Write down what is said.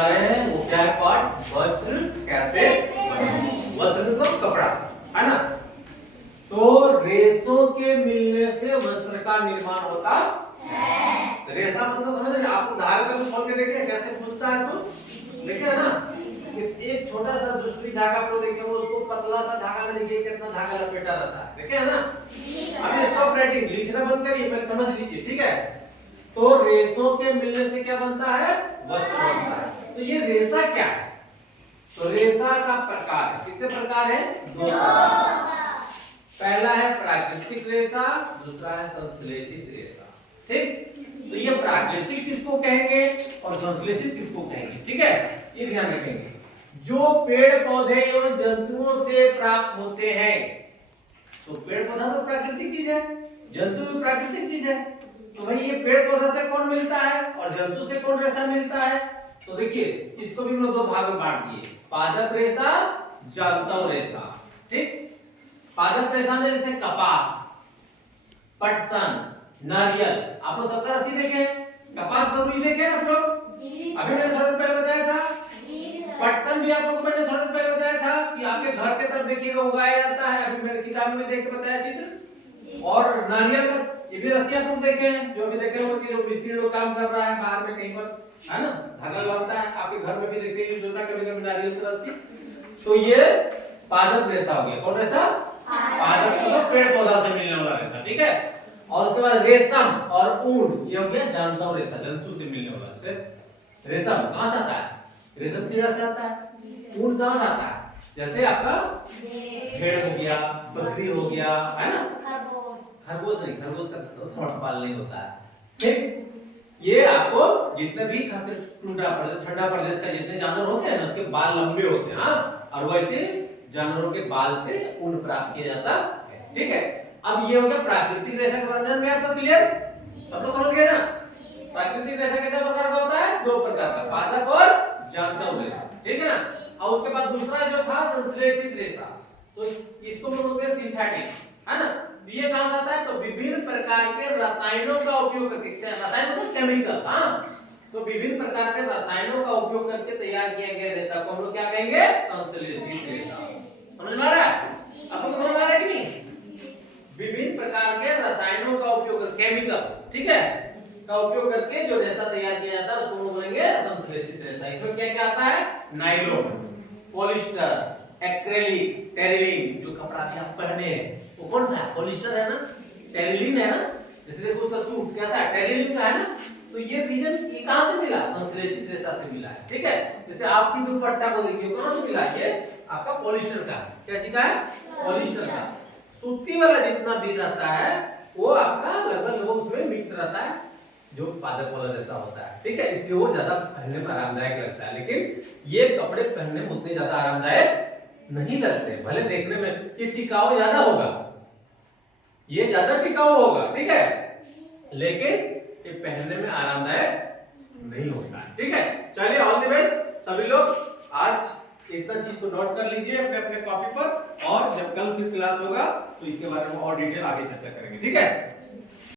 वो क्या है पार्ट? वस्त्र कैसे बने? वस्त्र मतलब कपड़ा, है ना? तो रेशों के मिलने से वस्त्र का निर्माण होता है। रेशा मतलब समझ रहे? आपको धागा कभी खोल के देखे कैसे खुलता है? तो देखिए ना, एक छोटा सा जो सुई धागा को देखे वो उसको पतला सा धागा में देखिए कितना धागा लपेटा रहता है, देखे है ना? अब स्टॉप राइटिंग, लिखना बंद करिए, पहले समझ लीजिए, ठीक है? तो रेशों के मिलने से क्या बनता है? वस्त्र बनता है। तो ये रेशा क्या है? तो रेशा का प्रकार है, कितने प्रकार है? दो प्रकार। पहला है प्राकृतिक रेशा, दूसरा है संश्लेषित रेशा, ठीक? तो ये प्राकृतिक किसको कहेंगे और संश्लेषित किसको कहेंगे, ठीक है? ये ध्यान रखेंगे। जो पेड़ पौधे एवं जंतुओं से प्राप्त होते हैं, तो पेड़ पौधा तो प्राकृतिक चीज है, जंतु भी प्राकृतिक चीज है, तो भाई ये पेड़ पौधा से कौन मिलता है और जंतु से कौन रेशा मिलता है? तो देखिए इसको भी हम लोग दो भाग में बांट दिए, पादप रेशा, जांतव रेशा, ठीक? पादप रेशा में जैसे कपास, पटसन, नारियल, आप लोग सबका रस्सी देखे? कपास का रुई देखे आप लोग? अभी मैंने थोड़ा पहले बताया था। पटसन भी आप लोगों को मैंने थोड़ा पहले बताया था कि आपके घर के तरफ देखिएगा उगाया जाता है, अभी मैंने किताब में देख के बताया चित्र। और नारियल का ये भी रस्सी आप लोग देखे हैं, जो भी देखे हो कि जो मिस्त्री लोग काम कर रहा है बाहर में कहीं पर, है ना? धागा लगता है, आपके घर में भी देखते यूज होता है कभी-कभी नारियल की रस्सी। तो ये पादप रेशा हो गया। कौन रेशा? पादप मतलब पेड़ पौधा से मिलने वाला रेशा, ठीक है? और उसके बाद रेशम और ऊन, ये हो गया जांतव रेशा, जंतु से मिलने वाला। से रेशम कहां से आता है? रेशम कीड़ा से आता है। ऊन कहां से आता है? जैसे आपका भेड़ हो गया, बकरी हो गया, है ना? खरगोश नहीं, खरगोश का थ्रोट बाल नहीं होता है, ठीक? ये आपको जितने भी खासकर टुंड्रा प्रदेश, ठंडा प्रदेश का जितने जानवर होते हैं ना, उसके बाल लंबे होते हैं, हाँ? और वैसे जानवरों के बाल से ऊन प्राप्त किया जाता है, ठीक है? अब ये हो गया प्राकृतिक रेशा का वर्णन है, आपका क्लियर? सब लोग समझ गए ना? प्राकृतिक रेशा कितने प्रकार का होता है? दो प्रकार का, पादप और जांतव रेशा, ठीक है ना? और उसके बाद दूसरा जो था संश्लेषित रेशा, तो इसको हम बोलते हैं सिंथेटिक, है ना? ये कहां से आता है? तो विभिन्न प्रकार के रसायनों का उपयोग करके, रसायन मतलब केमिकल, हाँ? तो विभिन्न प्रकार के रसायनों का उपयोग करके तैयार किया गया रेशा को हम लोग क्या कहेंगे? संश्लेषित रेशा। समझ में आ रहा है? आपको समझ में आ रहा है कि नहीं? विभिन्न प्रकार के रसायनों का उपयोग करके, केमिकल, ठीक है, का उपयोग करके जो रेशा तैयार किया जाता है उसको हम बोलेंगे संश्लेषित रेशा। इसमें क्या क्या आता है? नायलॉन, पॉलिस्टर, एक्रेलिक, टेरिलीन, जो कपड़ा के आप पहने हैं वो कौन सा है? पॉलिस्टर है ना? टेरिलीन है ना? जैसे देखो उसका सूट कैसा है? टेरिलीन का है ना? तो ये रीजन ये कहां से मिला? संश्लेषित रेशा से मिला है, ठीक है? जैसे आपकी दुपट्टा को देखिए कहां से मिला? ये आपका पॉलिस्टर का है। क्या चीज का है? पॉलिस्टर का। सूती वाला जितना भी रहता है वो आपका लगभग उसमें मिक्स रहता है, जो पादप वाला रेशा होता है, ठीक है? इसलिए वो ज्यादा पहनने में आरामदायक लगता है, लेकिन ये कपड़े पहनने में उतने ज्यादा आरामदायक नहीं लगते। भले देखने में ये टिकाऊ ज्यादा होगा, ये ज्यादा टिकाऊ होगा, ठीक है, लेकिन ये पहनने में आरामदायक नहीं होता है, ठीक है? चलिए ऑल द बेस्ट सभी लोग। आज इतना चीज को नोट कर लीजिए अपने अपने कॉपी पर, और जब कल फिर क्लास होगा तो इसके बारे में और डिटेल आगे चर्चा करेंगे, ठीक है?